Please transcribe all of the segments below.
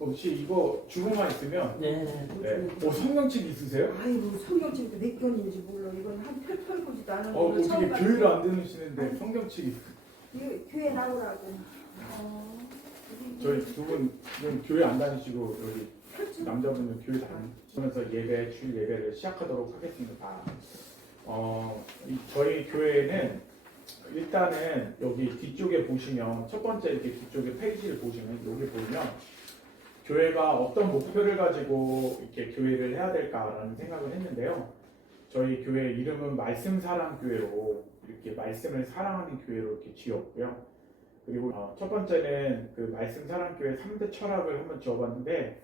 혹시 이거 주문만 있으면 네. 성경책 있으세요? 아이고 성경책도 몇 권인지 몰라. 이건 한 펼보지도 않은 거 어떻게 처음 교회를 봤어요. 안 다니시는데 성경책이 교회 나오라고. 저희 두 분 지금 교회 안 다니시고 여기 그렇죠. 남자분은 교회 다니시면서 예배 주일 예배를 시작하도록 하겠습니다. 저희 교회는 일단은 여기 뒤쪽에 보시면 첫 번째 이렇게 뒤쪽에 페이지를 보시면 여기 보면 교회가 어떤 목표를 가지고 이렇게 교회를 해야 될까라는 생각을 했는데요. 저희 교회 이름은 말씀 사랑 교회로 이렇게 말씀을 사랑하는 교회로 이렇게 지었고요. 그리고 첫 번째는 그 말씀 사랑 교회 3대 철학을 한번 지어봤는데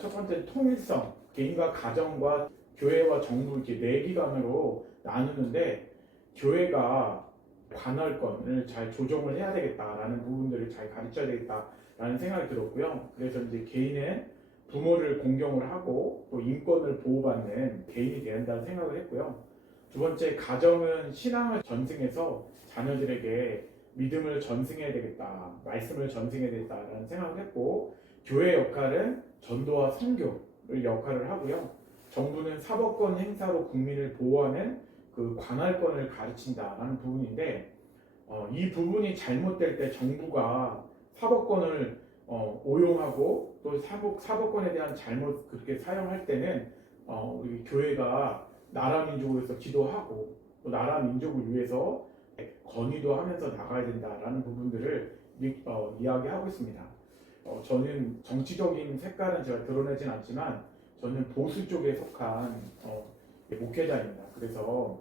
첫 번째는 통일성, 개인과 가정과 교회와 정부 이렇게 네 기관으로 나누는데 교회가 관할권을 잘 조정을 해야 되겠다라는 부분들을 잘 가르쳐야 되겠다라는 생각이 들었고요. 그래서 이제 개인은 부모를 공경을 하고 또 인권을 보호받는 개인이 돼야 한다는 생각을 했고요. 두 번째, 가정은 신앙을 전승해서 자녀들에게 믿음을 전승해야 되겠다, 말씀을 전승해야 되겠다라는 생각을 했고, 교회 역할은 전도와 선교를 역할을 하고요. 정부는 사법권 행사로 국민을 보호하는 그 관할권을 가르친다라는 부분인데 이 부분이 잘못될 때 정부가 사법권을 오용하고 또 사법권에 대한 잘못 그렇게 사용할 때는 우리 교회가 나라 민족으로서 기도하고 또 나라 민족을 위해서 건의도 하면서 나가야 된다라는 부분들을 이야기하고 있습니다. 저는 정치적인 색깔은 제가 드러내진 않지만 저는 보수 쪽에 속한 목회자입니다. 그래서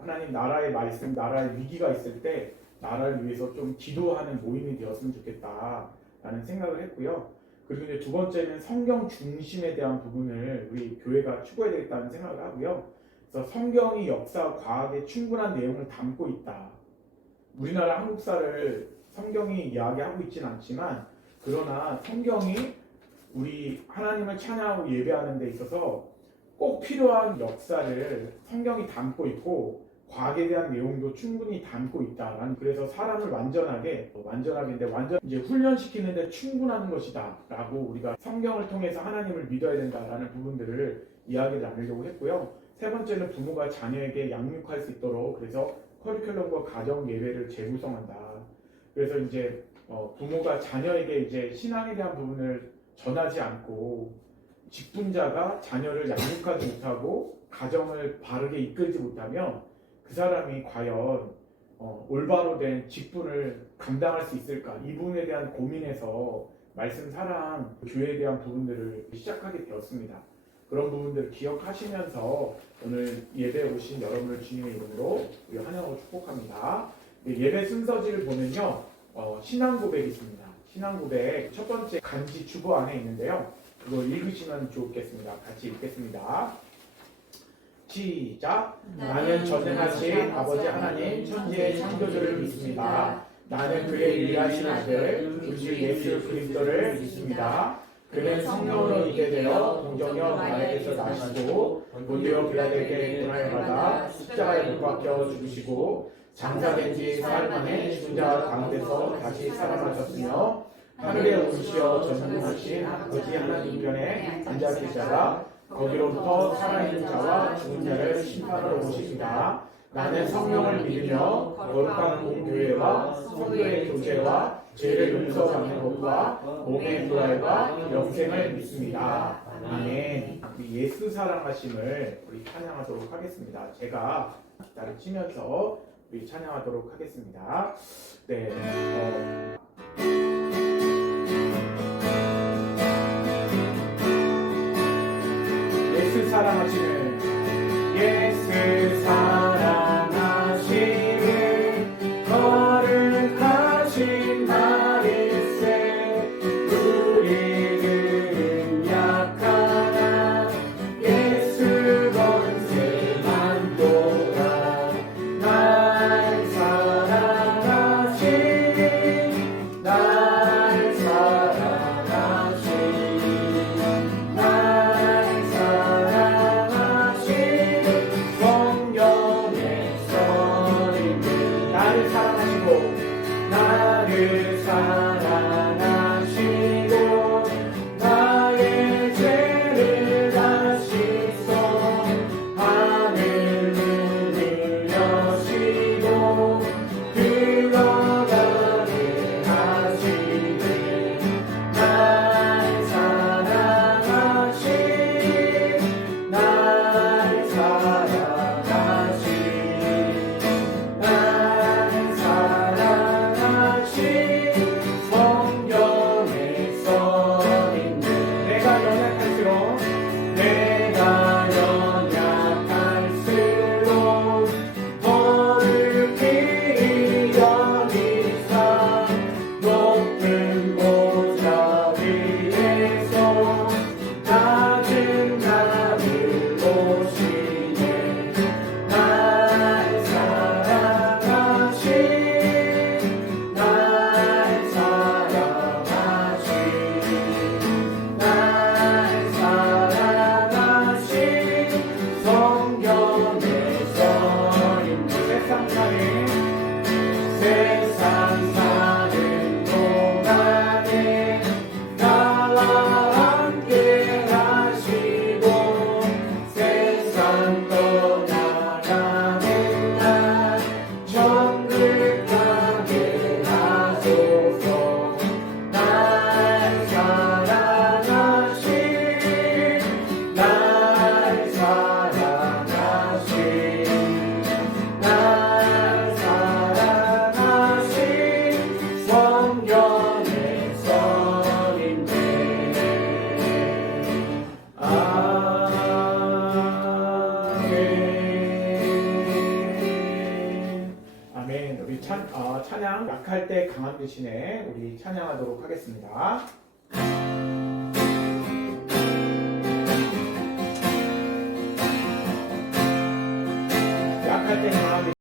하나님 나라의 말씀, 나라의 위기가 있을 때 나라를 위해서 좀 기도하는 모임이 되었으면 좋겠다라는 생각을 했고요. 그리고 이제 두 번째는 성경 중심에 대한 부분을 우리 교회가 추구해야 되겠다는 생각을 하고요. 그래서 성경이 역사, 과학에 충분한 내용을 담고 있다. 우리나라 한국사를 성경이 이야기하고 있지는 않지만 그러나 성경이 우리 하나님을 찬양하고 예배하는 데 있어서 꼭 필요한 역사를 성경이 담고 있고 과학에 대한 내용도 충분히 담고 있다라는, 그래서 사람을 완전하게인데 완전 이제 훈련시키는데 충분한 것이다라고 우리가 성경을 통해서 하나님을 믿어야 된다라는 부분들을 이야기 나누려고 했고요. 세 번째는 부모가 자녀에게 양육할 수 있도록 그래서 커리큘럼과 가정 예배를 재구성한다. 그래서 이제 부모가 자녀에게 이제 신앙에 대한 부분을 전하지 않고 직분자가 자녀를 양육하지 못하고 가정을 바르게 이끌지 못하면 그 사람이 과연 올바로 된 직분을 감당할 수 있을까? 이 부분에 대한 고민에서 말씀 사랑 교회에 대한 부분들을 시작하게 되었습니다. 그런 부분들을 기억하시면서 오늘 예배에 오신 여러분을 주님의 이름으로 환영하고 축복합니다. 예배 순서지를 보면요, 신앙 고백이 있습니다. 신앙 고백 첫 번째 간지 주보 안에 있는데요. 그거 읽으시면 좋겠습니다. 같이 읽겠습니다. 시작. 나는 전능하신 아버지 하나님 천지의 창조주를 믿습니다. 나는 그의 위하신 아들 우리 예수 그리스도를 믿습니다. 그는 성령으로 있게 되어 동정녀 마리아에게서 나시고 본디오 빌라도에게 고난을 받아 십자가에 못 박혀 죽으시고 장사된 지 사흘 만에 죽은 자 가운데서 다시 살아나셨으며 하늘에 오르시어 전능하신 아버지 하나님 편에 앉아 계시다가 거기로부터 살아있는 자와 죽은 자를 심판하러 오시리라. 나는 성령을 믿으며 거룩한 공교회와 성도의 교제와 죄를 용서받는 것과 몸의 부활과 영생을 믿습니다. 아멘. 우리 예수 사랑하심을 우리 찬양하도록 하겠습니다. 제가 기타를 치면서 우리 찬양하도록 하겠습니다. 네. 예수 사랑하시는 예수 사랑하시는 거룩하신 나일세 우리는 약하나 예수 권세만 보라 날 사랑하시는 날 사랑하시는 날 사랑하시는 대신에 우리 찬양하도록 하겠습니다. 약할 때는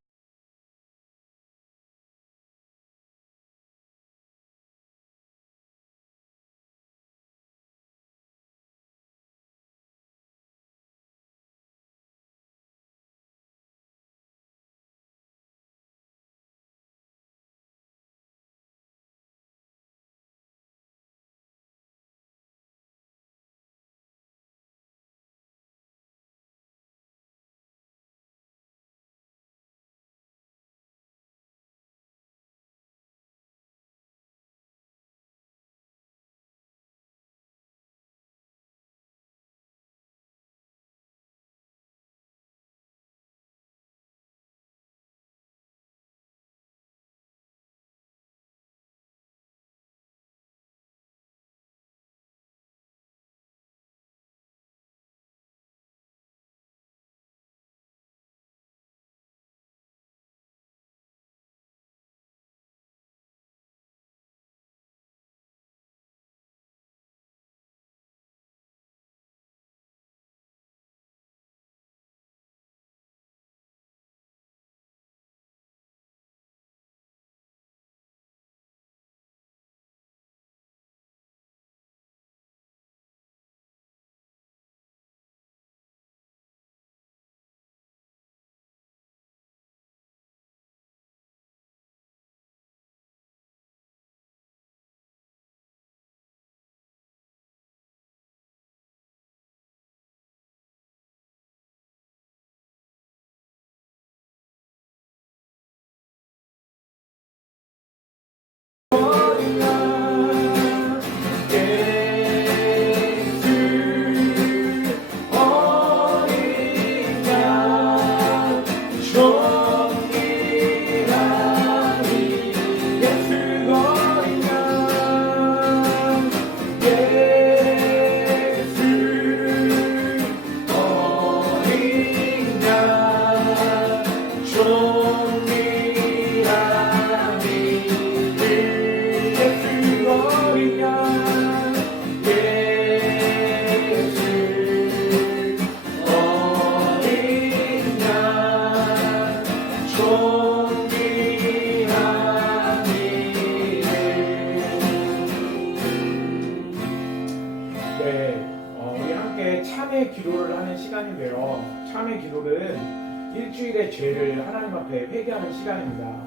강하게 참회 기도를 하는 시간인데요. 참회 기도는 일주일의 죄를 하나님 앞에 회개하는 시간입니다.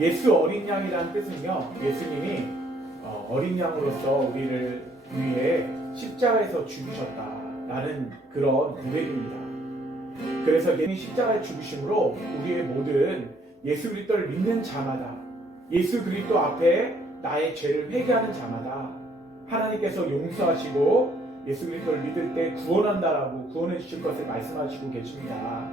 예수 어린 양이라는 뜻은요, 예수님이 어린 양으로서 우리를 위해 십자가에서 죽으셨다라는 그런 고백입니다. 그래서 예수님이 십자가에 죽으심으로 우리의 모든 예수 그리스도를 믿는 자마다, 예수 그리스도 앞에 나의 죄를 회개하는 자마다 하나님께서 용서하시고 예수 그리스도를 믿을 때 구원한다라고 구원해 주실 것을 말씀하시고 계십니다.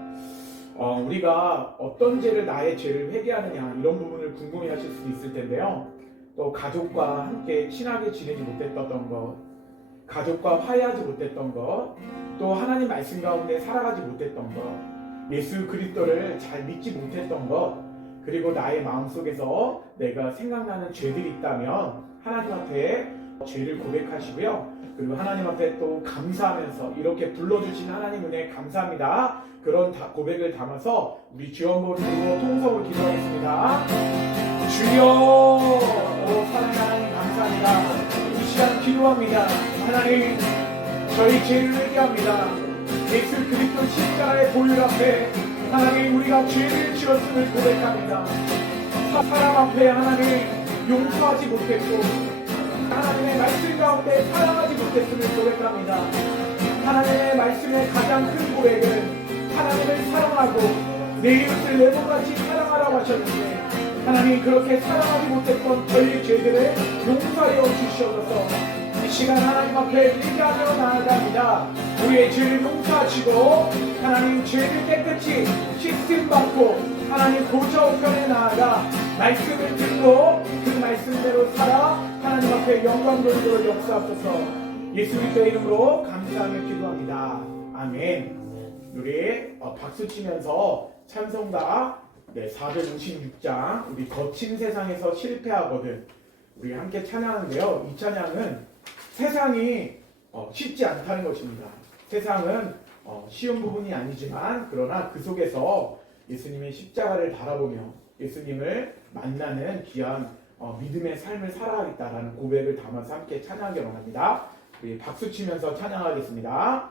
우리가 어떤 죄를 나의 죄를 회개하느냐 이런 부분을 궁금해 하실 수도 있을 텐데요. 또 가족과 함께 친하게 지내지 못했던 것, 가족과 화해하지 못했던 것, 또 하나님 말씀 가운데 살아가지 못했던 것, 예수 그리스도를 잘 믿지 못했던 것, 그리고 나의 마음속에서 내가 생각나는 죄들이 있다면 하나님 앞에 죄를 고백하시고요. 그리고 하나님 앞에 또 감사하면서 이렇게 불러주신 하나님 은혜 감사합니다. 그런 고백을 담아서 우리 주여 한번 부르고 통성으로 기도하겠습니다. 주여, 사랑하는 하나님 감사합니다. 이 시간 기도합니다. 하나님, 저희 죄를 회개합니다. 예수 그리스도 십자가의 보혈 앞에 하나님 우리가 죄를 지었음을 고백합니다. 사람 앞에 하나님 용서하지 못했고 하나님의 말씀 가운데 사랑하지 못했음을 고백합니다. 하나님의 말씀의 가장 큰 고백은 하나님을 사랑하고 내 이웃을 내 몸같이 사랑하라고 하셨는데 하나님 그렇게 사랑하지 못했던 저희 죄들을 용서하여 주시옵소서. 이 시간 하나님 앞에 회개하며 나아갑니다. 우리의 죄를 용서하시고 하나님 죄를 깨끗이 씻음받고 하나님 보좌 우편에 나아가 말씀을 듣고 그 말씀대로 살아 하나님 앞에 영광 돌리도록 역사하소서. 예수 그리스도의 이름으로 감사하며 기도합니다. 아멘. 우리 박수 치면서 찬송가 네, 456장 우리 거친 세상에서 실패하거든 우리 함께 찬양하는데요. 이 찬양은 세상이 쉽지 않다는 것입니다. 세상은 쉬운 부분이 아니지만 그러나 그 속에서 예수님의 십자가를 바라보며 예수님을 만나는 귀한 믿음의 삶을 살아가겠다라는 고백을 담아서 함께 찬양하기 원합니다. 우리 박수 치면서 찬양하겠습니다.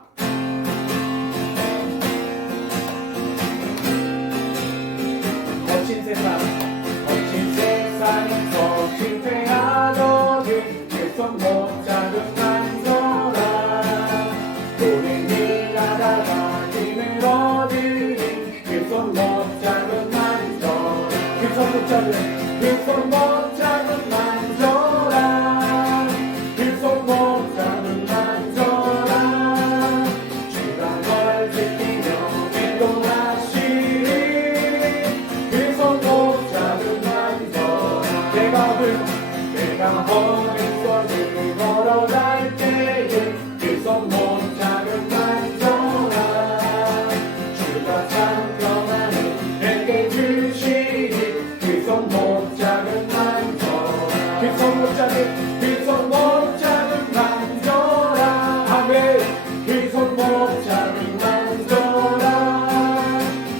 거친 세상에서 실패하거든 그 손 못 잡은 간절함 고백을 하다가 힘을 얻으니 그 손 못 잡은 간절함 그 손 못 잡은 간절함 그 손 못 잡은 간절함 주가 널 지키며 인도하시리 그 손 못 잡은 간절함 내가 어둠 걸어갈 때에 그 손 못 잡은 간절함 주가 참 평안을 내게 주시니 그 손 못 잡은 간절함 그 손 못 잡은 간절함 아멘 그 손 못 잡은 간절함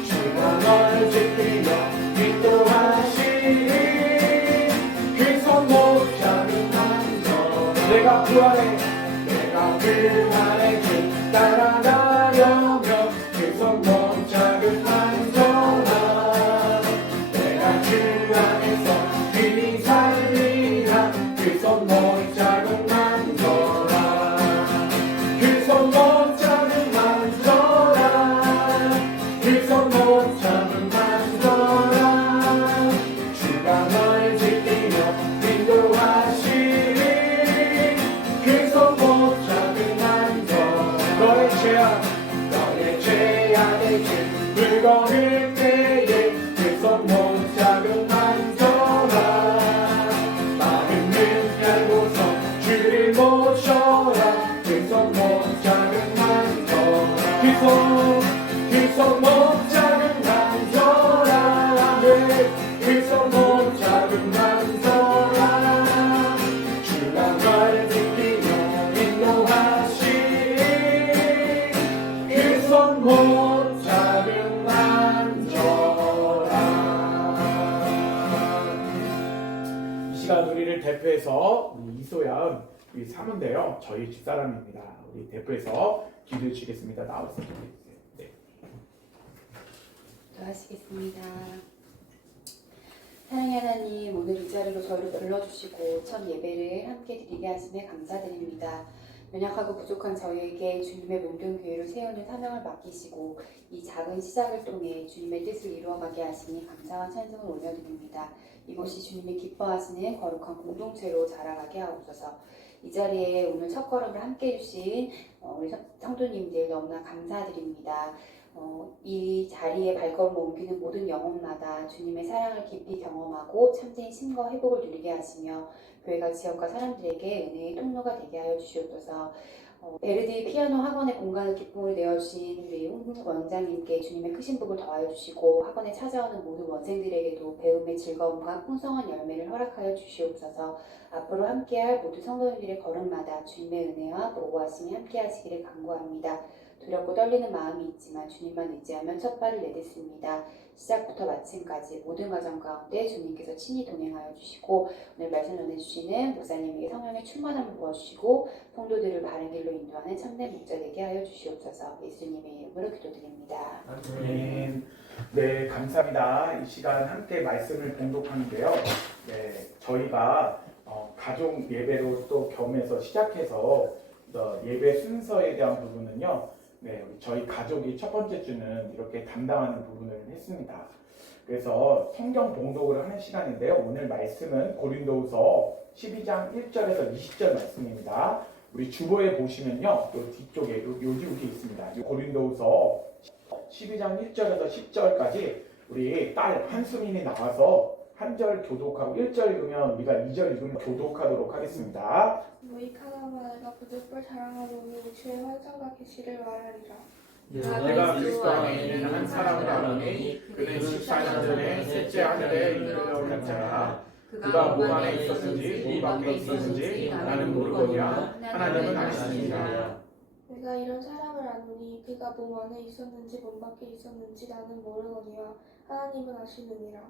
주가 널 지키며 인도하시니 그 손 못 잡은 간절함 내가 그 안에 쭉 따라가려면 그 손 못 잡은 간절함 내가 그 안에서 귀히 살리라 그 손 못 잡은 간절함 그 손 못 잡은 간절함 그 손 못 잡은 간절함 주가 널 지키며 인도하시리 그 손 못 잡은 간절함 너의 죄악의 짐 물거릴 때에 그 손 못 잡은 간절함 마음 문 열고서 주를 모셔라 그 손 못 잡은 간절함 그 손 못 잡은 간절함 그 손 못 잡은 간절함 주가 널 지키며 인도하시리 그 손 못 잡은 간절함 이 시간 우리를 대표해서 우리 이소연 우리 사모인데요. 저희 집사람입니다. 우리 대표해서 기도해 주시겠습니다. 나와서 기도해 주세요. 네. 기도하시겠습니다. 사랑의 하나님, 오늘 이 자리로 저희를 불러주시고 첫 예배를 함께 드리게 하심에 감사드립니다. 연약하고 부족한 저희에게 주님의 몸된 교회를 세우는 사명을 맡기시고 이 작은 시작을 통해 주님의 뜻을 이루어가게 하시니 감사와 찬송을 올려드립니다. 이곳이 주님이 기뻐하시는 거룩한 공동체로 자라가게 하옵소서. 이 자리에 오늘 첫걸음을 함께 해주신 우리 성도님들 너무나 감사드립니다. 이 자리에 발걸음을 옮기는 모든 영혼마다 주님의 사랑을 깊이 경험하고 참된 힘과 회복을 누리게 하시며 교회가 지역과 사람들에게 은혜의 통로가 되게 하여 주시옵소서. 베르디 피아노 학원의 공간을 기쁨을 내어주신 우리 홍 원장님께 주님의 크신 복을 더하여 주시고 학원에 찾아오는 모든 원생들에게도 배움의 즐거움과 풍성한 열매를 허락하여 주시옵소서. 앞으로 함께할 모든 성도님들의 걸음마다 주님의 은혜와 보호하심이 함께하시기를 간구합니다. 두렵고 떨리는 마음이 있지만 주님만 의지하면 첫 발을 내딛습니다. 시작부터 마침까지 모든 과정 가운데 주님께서 친히 동행하여 주시고 오늘 말씀 전해주시는 목사님에게 성령의 충만함을 부어주시고 성도들을 바른 길로 인도하는 참된 목자 되게 하여 주시옵소서. 예수님의 이름으로 기도드립니다. 아멘. 네, 감사합니다. 이 시간 함께 말씀을 봉독하는데요. 네, 저희가 가족 예배로 또 겸해서 시작해서 예배 순서에 대한 부분은요. 네, 저희 가족이 첫 번째 주는 이렇게 담당하는 부분을 했습니다. 그래서 성경 봉독을 하는 시간인데요. 오늘 말씀은 고린도후서 12장 1절에서 20절 말씀입니다. 우리 주보에 보시면요. 요 뒤쪽에 요지우기 있습니다. 고린도후서 12장 1절에서 10절까지 우리 딸 한수민이 나와서 한 절 교독하고 1절 읽으면 우리가 2절 읽으면 교독하도록 하겠습니다. 무익하다고 내가 부득불 자랑하노니 주의 환상과 계시를 말하리라. 내가 그리스도 안에 있는 한 사람을 아노니 그는 14년 전에 셋째 하늘에 이르러 갔잖아. 그가 몸 안에 있었는지 몸 밖에 있었는지 나는 모르거니와 하나님은 아시느니라. 내가 이런 사람을 아노니 그가 몸 안에 있었는지 몸 밖에 있었는지 나는 모르거니와 하나님은 아시느니라.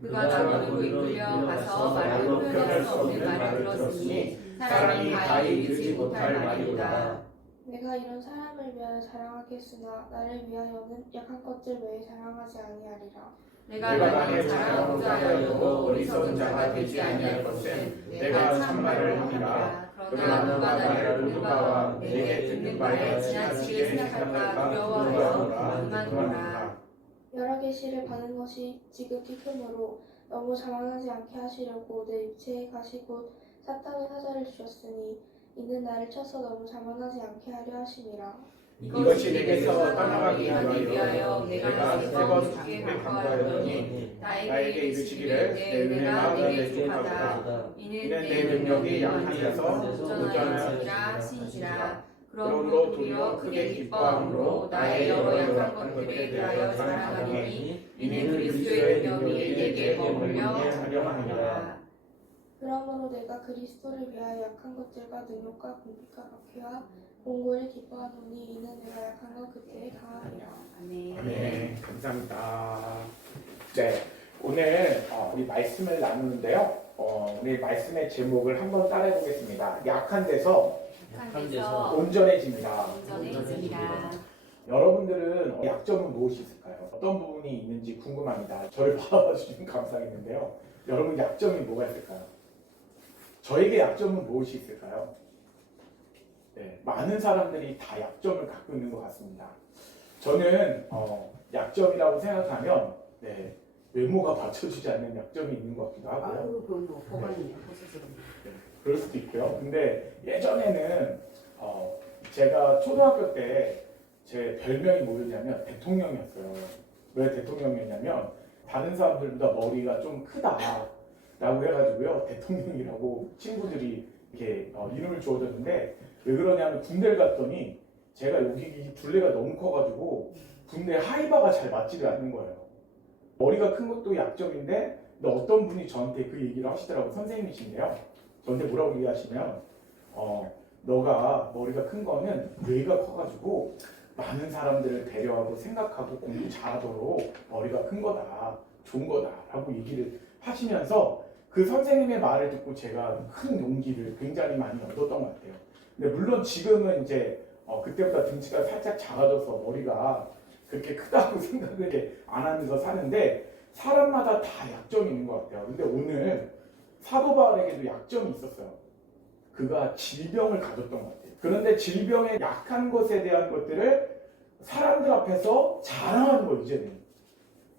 그가 나무로 이끌려 가서 말로 표현할 수 없는 말을 들었으니 사람이 가히 이르지 못할 말이로다. 내가 이런 사람을 위하여 자랑하겠으나 나를 위하여는 약한 것들 외에 자랑하지 아니하리라. 내가 만일 자랑하고자 하여도 어리석은 자가 되지 아니할 것은 내가 참말을 함이라. 그러나 누가 나를 보는 바와 내게 듣는 바에 지나치게 생각할까 두려워하여 그만두라. 여러 계시를 받는 것이 지극히 크므로 너무 자만하지 않게 하시려고 내 육체에 가시 곧 사탄의 사자를 주셨으니 이는 나를 쳐서 너무 자만하지 않게 하려 하심이라. 이것이 내게서 떠나가기 위하여 내가 세번 주께 간구하였더니 나에게 이르시기를 내 은혜가 내게 족하다. 이는 내 능력이 약하여서 온전하시니라 하시니라. 그러므로 도리어 크게 기뻐함으로 나의 여러 약한 것들에 대하여 자랑하노니 이는 그리스도의 능력이 내게 머물려 자령하니라. 그러므로 내가 그리스도를 위하여 약한 것들과 능력과 공비과 박해와 공고를 기뻐하노니 이는 내가 약한 것 그때에 강하리라. 아멘. 네, 감사합니다. 네, 오늘 우리 말씀을 나누는데요. 오늘 말씀의 제목을 한번 따라해 보겠습니다. 약한 데서 약한 데서 온전해집니다. 온전해집니다. 여러분들은 약점은 무엇이 있을까요? 어떤 부분이 있는지 궁금합니다. 저를 바라봐 주시면 감사하겠는데요. 여러분 약점이 뭐가 있을까요? 저에게 약점은 무엇이 있을까요? 네, 많은 사람들이 다 약점을 갖고 있는 것 같습니다. 저는 약점이라고 생각하면 외모가 받쳐주지 않는 약점이 있는 것 같기도 하고요. 그건 뭐 보관이냐 보세요. 그럴 수도 있고요. 근데 예전에는 제가 초등학교 때 제 별명이 뭐였냐면 대통령이었어요. 왜 대통령이었냐면 다른 사람들보다 머리가 좀 크다라고 해가지고요. 대통령이라고 친구들이 이렇게 이름을 주어줬는데 왜 그러냐면 군대를 갔더니 제가 여기 이 둘레가 너무 커가지고 군대 하이바가 잘 맞지를 않는 거예요. 머리가 큰 것도 약점인데 근데 어떤 분이 저한테 그 얘기를 하시더라고요. 선생님이신데요. 저한테 뭐라고 얘기하시면 너가 머리가 큰 거는 뇌가 커가지고 많은 사람들을 배려하고 생각하고 공부 잘하도록 머리가 큰 거다. 좋은 거다라고 얘기를 하시면서 그 선생님의 말을 듣고 제가 큰 용기를 굉장히 많이 얻었던 것 같아요. 근데 물론 지금은 이제 그때보다 등치가 살짝 작아져서 머리가 그렇게 크다고 생각을 안 하면서 사는데 사람마다 다 약점이 있는 것 같아요. 근데 오늘 사도 바울에게도 약점이 있었어요. 그가 질병을 가졌던 것 같아요. 그런데 질병의 약한 것에 대한 것들을 사람들 앞에서 자랑하는 거예요, 이제는.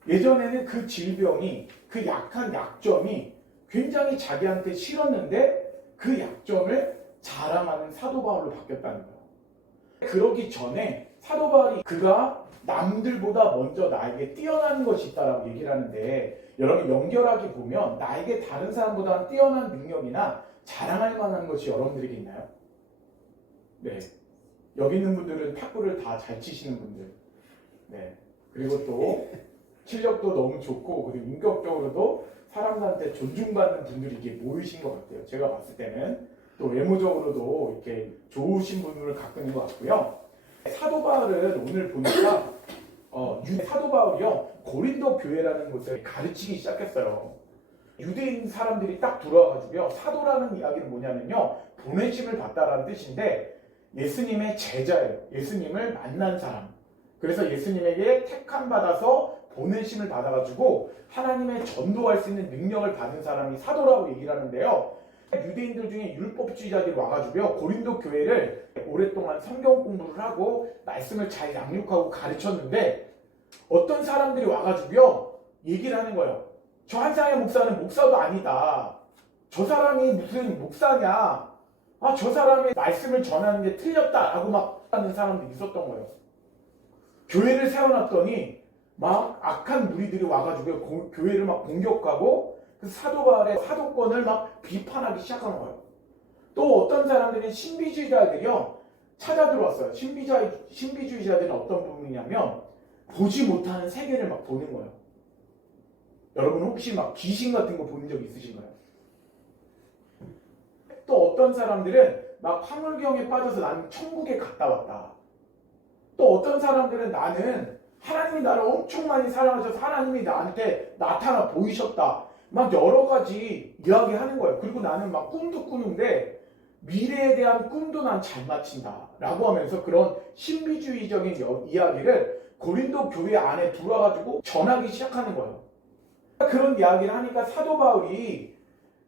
예전에는 그 질병이, 그 약한 약점이 굉장히 자기한테 싫었는데 그 약점을 자랑하는 사도 바울로 바뀌었다는 거예요. 그러기 전에 사도 바울이 그가 남들보다 먼저 나에게 뛰어난 것이 있다라고 얘기를 하는데 여러분 연결하기 보면 나에게 다른 사람보다 뛰어난 능력이나 자랑할 만한 것이 여러분들에게 있나요? 네. 여기 있는 분들은 탁구를 다 잘 치시는 분들. 네. 그리고 또 실력도 너무 좋고 그리고 인격적으로도 사람들한테 존중받는 분들이 이게 모이신 것 같아요. 제가 봤을 때는 또 외모적으로도 이렇게 좋으신 분들을 갖고 있는 것 같고요. 사도 바울은 오늘 보니까 사도 바울이요 고린도 교회라는 곳을 가르치기 시작했어요. 유대인 사람들이 딱 들어와가지고요 사도라는 이야기는 뭐냐면요 보내심을 받다라는 뜻인데 예수님의 제자예요. 예수님을 만난 사람. 그래서 예수님에게 택함 받아서 보내심을 받아가지고 하나님의 전도할 수 있는 능력을 받은 사람이 사도라고 얘기를 하는데요. 유대인들 중에 율법주의자들이 와가지고요 고린도 교회를 오랫동안 성경 공부를 하고 말씀을 잘 양육하고 가르쳤는데 어떤 사람들이 와가지고요 얘기를 하는 거예요. 저 한상의 목사는 목사도 아니다. 저 사람이 무슨 목사냐. 저 사람의 말씀을 전하는 게 틀렸다라고 막 하는 사람들이 있었던 거예요. 교회를 세워놨더니 막 악한 무리들이 와가지고 교회를 막 공격하고 그 사도 바울의 사도권을 막 비판하기 시작한 거예요. 또 어떤 사람들은 신비주의자들이요 찾아 들어왔어요. 신비주의자들은 어떤 부분이냐면 보지 못하는 세계를 막 보는 거예요. 여러분 혹시 막 귀신 같은 거 본 적 있으신가요? 또 어떤 사람들은 막 황홀경에 빠져서 나는 천국에 갔다 왔다. 또 어떤 사람들은 나는 하나님이 나를 엄청 많이 사랑하셔서 하나님이 나한테 나타나 보이셨다. 막 여러 가지 이야기하는 거예요. 그리고 나는 막 꿈도 꾸는데 미래에 대한 꿈도 난 잘 맞춘다 라고 하면서 그런 신비주의적인 이야기를 고린도 교회 안에 들어와가지고 전하기 시작하는 거예요. 그런 이야기를 하니까 사도 바울이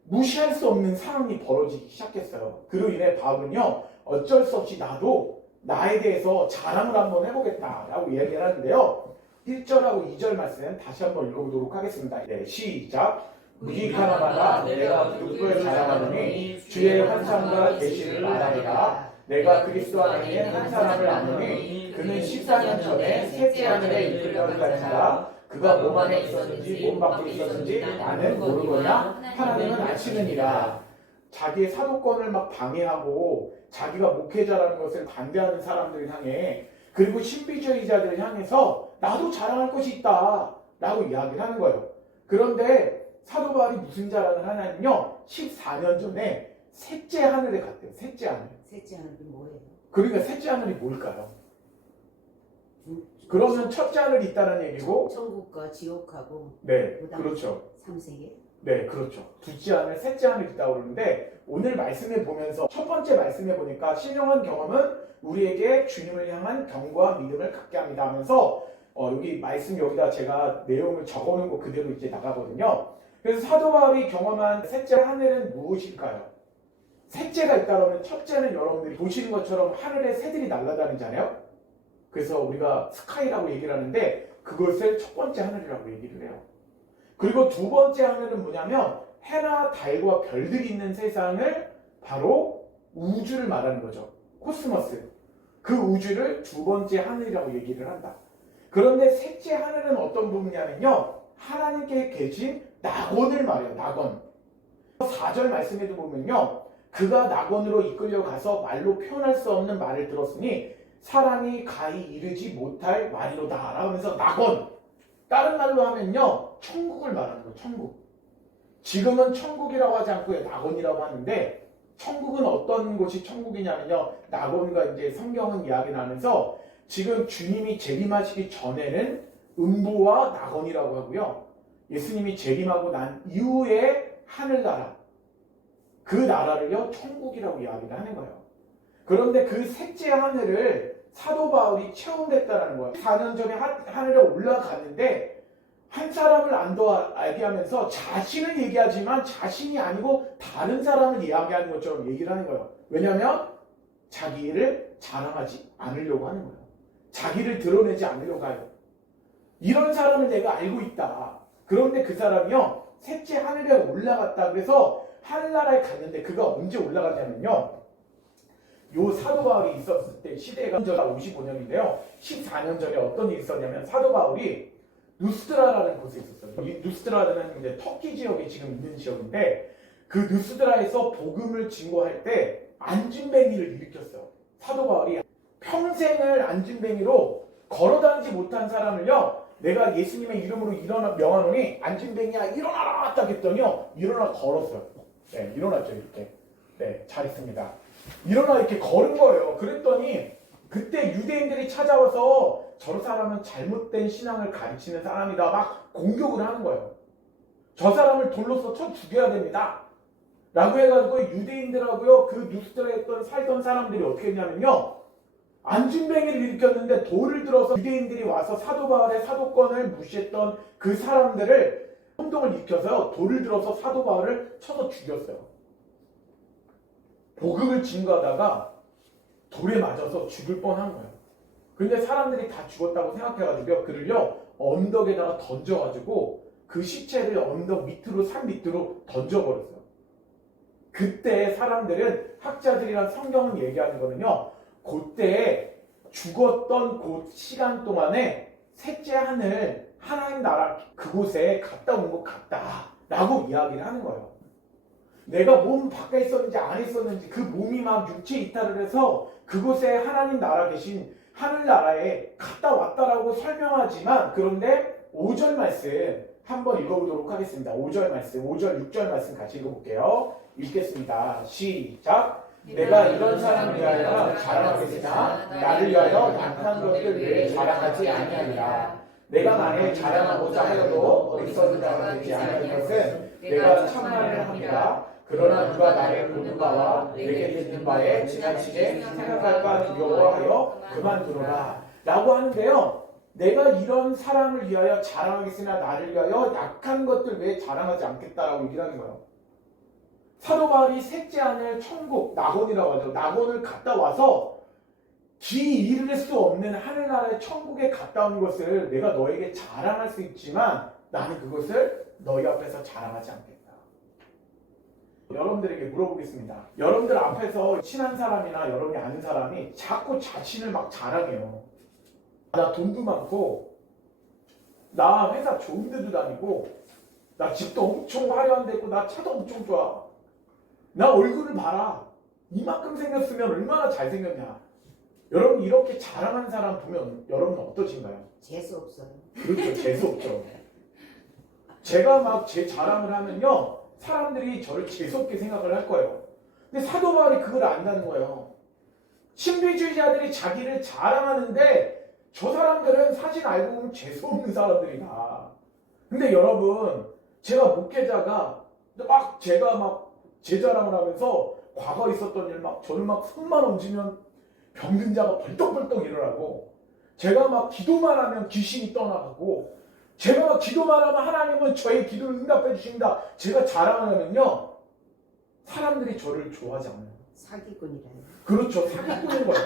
무시할 수 없는 상황이 벌어지기 시작했어요. 그로 인해 바울은요, 어쩔 수 없이 나도 나에 대해서 자랑을 한번 해보겠다라고 이야기를 하는데요. 1절하고 2절 말씀 다시 한번 읽어보도록 하겠습니다. 네, 시작. 무익하나마나 내가 누구를 자랑하느니 주의 환상과 계시를 말하리라. 내가 그리스도 안에 한 사람을 아노니 그는 14년 전에 셋째 하늘에 이끌려간 같으라. 그가 몸 안에 있었는지 몸 밖에 있었는지 나는 모르거나 하나님은 아시느니라. 자기의 사도권을 막 방해하고 자기가 목회자라는 것을 반대하는 사람들을 향해, 그리고 신비주의자들을 향해서 나도 자랑할 것이 있다 라고 이야기를 하는 거예요. 그런데 사도 바울이 무슨 자랑을 하냐면요, 14년 전에 셋째 하늘에 갔대요. 셋째 하늘. 셋째 하늘이 뭐예요? 그러니까 셋째 하늘이 뭘까요? 그러면 첫째 하늘이 있다는 얘기고, 천국과 지옥하고 네, 그다음 그렇죠. 3세계. 네, 그렇죠. 둘째 하늘, 셋째 하늘 있다고 그러는데, 오늘 말씀을 보면서 첫 번째 말씀에 보니까 신령한 경험은 우리에게 주님을 향한 경고와 믿음을 갖게 합니다 하면서 여기 말씀 여기다 제가 내용을 적어놓은 거 그대로 이제 나가거든요. 그래서 사도 바울이 경험한 셋째 하늘은 무엇일까요? 셋째가 있다면 첫째는 여러분들이 보시는 것처럼 하늘에 새들이 날아다니잖아요. 그래서 우리가 스카이라고 얘기를 하는데 그것을 첫 번째 하늘이라고 얘기를 해요. 그리고 두 번째 하늘은 뭐냐면 해나 달과 별들이 있는 세상을, 바로 우주를 말하는 거죠. 코스모스. 그 우주를 두 번째 하늘이라고 얘기를 한다. 그런데 셋째 하늘은 어떤 부분이냐면요, 하나님께 계신 낙원을 말해요. 낙원. 4절 말씀에도 보면요, 그가 낙원으로 이끌려가서 말로 표현할 수 없는 말을 들었으니 사람이 가히 이르지 못할 말이로다 라고 하면서 낙원, 다른 말로 하면요 천국을 말하는 거예요. 천국. 지금은 천국이라고 하지 않고 낙원이라고 하는데, 천국은 어떤 곳이 천국이냐면요, 낙원과 이제 성경은 이야기를 하면서 지금 주님이 재림하시기 전에는 음부와 낙원이라고 하고요, 예수님이 재림하고 난 이후에 하늘나라, 그 나라를요 천국이라고 이야기를 하는 거예요. 그런데 그 셋째 하늘을 사도 바울이 체험됐다는 거예요. 4년 전에 하늘에 올라갔는데 한 사람을 안 더 알게 하면서 자신을 얘기하지만 자신이 아니고 다른 사람을 이야기하는 것처럼 얘기를 하는 거예요. 왜냐하면 자기를 자랑하지 않으려고 하는 거예요. 자기를 드러내지 않으려고 해요. 이런 사람을 내가 알고 있다. 그런데 그 사람이요 셋째 하늘에 올라갔다. 그래서 하늘나라에 갔는데 그가 언제 올라갔냐면요, 요 사도 바울이 있었을 때 시대가 55년인데요 14년 전에 어떤 일이 있었냐면, 사도 바울이 누스드라라는 곳에 있었어요. 이 누스드라는 이제 터키 지역에 지금 있는 지역인데, 그 누스드라에서 복음을 증거할 때 안진뱅이를 일으켰어요. 사도 바울이 평생을 안진뱅이로 걸어다니지 못한 사람을요, 내가 예수님의 이름으로 일어나 명하노니 안진뱅이야 일어나라 딱 했더니요 일어나 걸었어요. 네, 일어났죠. 이렇게. 네, 잘했습니다. 일어나 이렇게 걸은 거예요. 그랬더니 그때 유대인들이 찾아와서 저 사람은 잘못된 신앙을 가르치는 사람이다 막 공격을 하는 거예요. 저 사람을 돌로서 쳐 죽여야 됩니다 라고 해가지고 유대인들하고요 그 뉴스들에 살던 사람들이 어떻게 했냐면요, 안진뱅이를 일으켰는데 돌을 들어서 유대인들이 와서 사도 바울의 사도권을 무시했던 그 사람들을 혼동을 일으켜서 돌을 들어서 사도 바울을 쳐서 죽였어요. 복음을 증거하다가 돌에 맞아서 죽을 뻔한 거예요. 근데 사람들이 다 죽었다고 생각해가지고 그를요 언덕에다가 던져가지고 그 시체를 언덕 밑으로, 산 밑으로 던져버렸어요. 그때 사람들은, 학자들이랑 성경은 얘기하는 거는요, 그때 죽었던 그 시간 동안에 셋째 하늘, 하나님 나라 그곳에 갔다 온 것 같다 라고 이야기를 하는 거예요. 내가 몸 밖에 있었는지 안에 있었는지 그 몸이 막 육체 이탈을 해서 그곳에 하나님 나라 계신 하늘나라에 갔다 왔다라고 설명하지만 그런데 5절 말씀 한번 읽어보도록 하겠습니다. 5절 말씀, 5절, 6절 말씀 같이 읽어볼게요. 읽겠습니다. 시작! 내가 이런 사람을 위하여 자랑하겠으나 나를 위하여 약한 것들 외에 자랑하지 아니하리라. 내가 만일 자랑하고자 하여도 어리석은 자가 되지 아니할 것은 내가 참말을 합니다. 그러나 누가 나를 보는 바와 내게 듣는 바에 지나치게 생각할까 두려워하여 그만두노라 라고 하는데요. 내가 이런 사람을 위하여 자랑하겠으나 나를 위하여 약한 것들 외에 자랑하지 않겠다라고 얘기를 하는 거예요. 사도 바울이 셋째 하늘 천국 낙원이라고 하죠. 낙원을 갔다 와서 기 이를 수 없는 하늘나라의 천국에 갔다 온 것을 내가 너에게 자랑할 수 있지만 나는 그것을 너희 앞에서 자랑하지 않겠다. 여러분들에게 물어보겠습니다. 여러분들 앞에서 친한 사람이나 여러분이 아는 사람이 자꾸 자신을 막 자랑해요. 나 돈도 많고 나 회사 좋은 데도 다니고 나 집도 엄청 화려한 데 있고 나 차도 엄청 좋아. 나 얼굴을 봐라. 이만큼 생겼으면 얼마나 잘생겼냐. 여러분 이렇게 자랑하는 사람 보면 여러분 어떠신가요? 재수 없어요. 그렇죠. 재수 없죠. 제가 막 제 자랑을 하면요 사람들이 저를 재수없게 생각을 할 거예요. 근데 사도 바울이 그걸 안다는 거예요. 신비주의자들이 자기를 자랑하는데 저 사람들은 사실 알고 보면 재수없는 사람들이다. 근데 여러분 제가 목회자가 막 제가 막 제 자랑을 하면서 과거 있었던 일 막 저는 막 손만 얹으면 병든 자가 벌떡벌떡 일어나고 제가 막 기도만 하면 귀신이 떠나가고 제가 막 기도만 하면 하나님은 저의 기도를 응답해 주신다. 제가 자랑을 하면요 사람들이 저를 좋아하지 않아요. 사기꾼이라요. 그렇죠. 사기꾼인 거예요.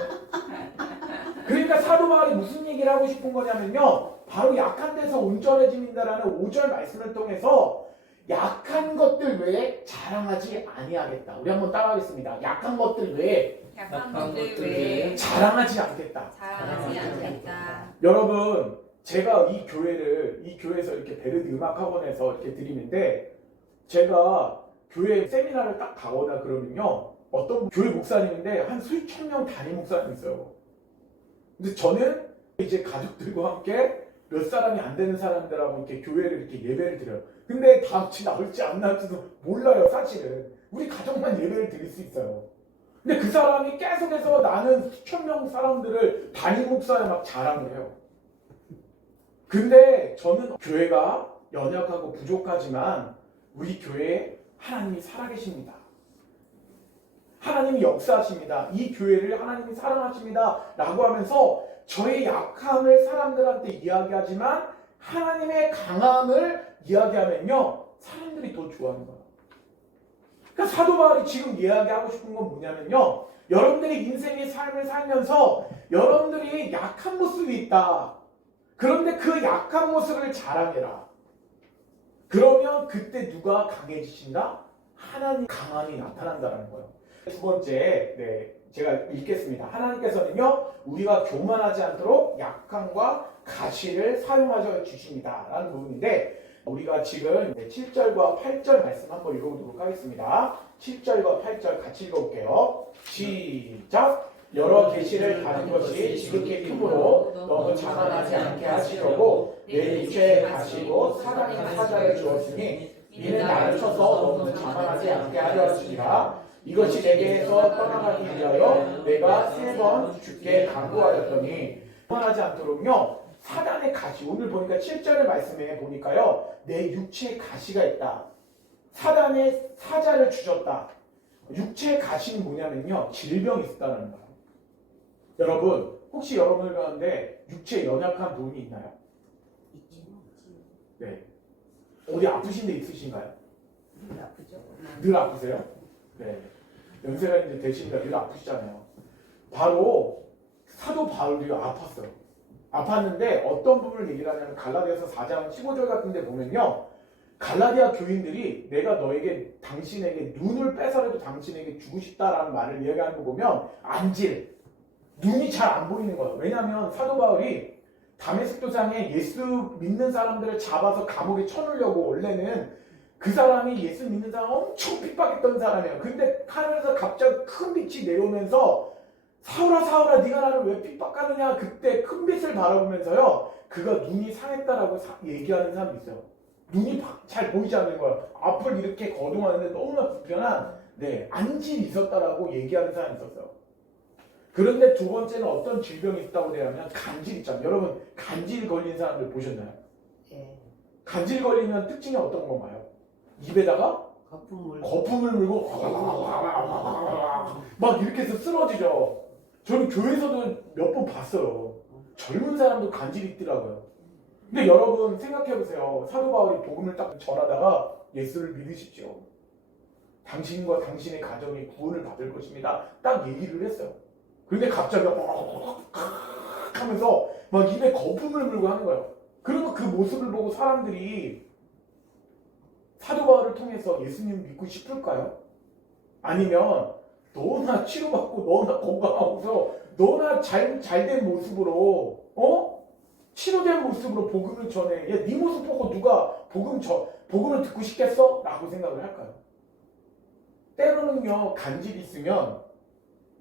그러니까 사도 바울이 무슨 얘기를 하고 싶은 거냐면요 바로 약한 데서 온전해집니다라는 5절 말씀을 통해서 약한 것들 외에 자랑하지 아니하겠다. 우리 한번 따라하겠습니다. 약한 것들 외에 약한 것들 외에 자랑하지 않겠다. 자랑하지 않겠다. 여러분 제가 이 교회에서 이렇게 베르디 음악학원에서 이렇게 드리는데 제가 교회 세미나를 딱 가거나 그러면요 어떤 교회 목사님인데 한 수천 명 담임 목사님 있어요. 근데 저는 이제 가족들과 함께 몇 사람이 안 되는 사람들하고 이렇게 교회를 이렇게 예배를 드려요. 근데 다음 주 나올지 안 나올지도 몰라요. 사실은 우리 가족만 예배를 드릴 수 있어요. 근데 그 사람이 계속해서 나는 수천 명 사람들을 담임 목사에 막 자랑을 해요. 근데 저는 교회가 연약하고 부족하지만 우리 교회에 하나님이 살아계십니다. 하나님이 역사하십니다. 이 교회를 하나님이 사랑하십니다. 라고 하면서 저의 약함을 사람들한테 이야기하지만 하나님의 강함을 이야기하면요 사람들이 더 좋아하는 거예요. 그러니까 사도 바울이 지금 이야기하고 싶은 건 뭐냐면요 여러분들이 인생의 삶을 살면서 여러분들이 약한 모습이 있다. 그런데 그 약한 모습을 자랑해라. 그러면 그때 누가 강해지신다? 하나님 강함이 나타난다는 거예요. 두 번째, 제가 읽겠습니다. 하나님께서는요, 우리가 교만하지 않도록 약함과 가시를 사용하셔 주십니다. 라는 부분인데, 우리가 지금 7절과 8절 말씀 한번 읽어보도록 하겠습니다. 7절과 8절 같이 읽어볼게요. 시작! 여러 계시를 받은 것이 지극히 크므로 너무 자만하지 않게 하시려고 내 육체에 가시고 사단의 사자를 주었으니 이는 나를 쳐서 너무 자만하지 않게 하려 하시니라. 이것이 내게서 떠나가기 위하여 내가 3번 주께 간구하였더니 자만하지 않도록요 사단의 가시, 오늘 보니까 7절의 말씀에 보니까요 내 육체에 가시가 있다. 사단의 사자를 주셨다. 육체의 가시는 뭐냐면요 질병이 있다는 거예요. 여러분 혹시 여러분들 가운데 육체에 연약한 부분이 있나요? 네. 어디 아프신 데 있으신가요? 늘 아프죠. 늘 아프세요? 네. 연세가 이제 되시니까 늘 아프시잖아요. 바로 사도 바울이 아팠어요. 아팠는데 어떤 부분을 얘기를 하냐면 갈라디아서 4장 15절 같은 데 보면요. 갈라디아 교인들이 내가 너에게 당신에게 눈을 빼서라도 당신에게 주고 싶다라는 말을 이야기하는 거 보면 안질, 눈이 잘 안 보이는 거예요. 왜냐하면 사도 바울이 다메섹 도상에 예수 믿는 사람들을 잡아서 감옥에 쳐놓으려고 원래는 그 사람이 예수 믿는 사람 엄청 핍박했던 사람이에요. 근데 하늘에서 갑자기 큰 빛이 내려오면서 사울아 사울아 네가 나를 왜 핍박하느냐, 그때 큰 빛을 바라보면서요 그가 눈이 상했다라고 얘기하는 사람이 있어요. 눈이 잘 보이지 않는 거야. 앞을 이렇게 거동하는데 너무나 불편한 안질이 있었다라고 얘기하는 사람이 있었어요. 그런데 두 번째는 어떤 질병이 있다고 되냐면 간질 있잖아요. 여러분 간질 걸린 사람들 보셨나요? 예. 간질 걸리면 특징이 어떤 건가요? 입에다가 거품을 물고 막 이렇게 해서 쓰러지죠. 저는 교회에서도 몇 번 봤어요. 젊은 사람도 간질이 있더라고요. 근데 여러분 생각해보세요. 사도 바울이 복음을 딱 전하다가 예수를 믿으십시오. 당신과 당신의 가정이 구원을 받을 것입니다. 딱 얘기를 했어요. 근데 갑자기 하면서 막 입에 거품을 물고 하는 거예요. 그리고 그 모습을 보고 사람들이 사도 바울을 통해서 예수님 믿고 싶을까요? 아니면 너나 치료받고 너나 건강하고서 너나 잘된 모습으로 치료된 모습으로 복음을 전해. 야, 네 모습 보고 누가 복음을 듣고 싶겠어? 라고 생각을 할까요? 때로는요 간질이 있으면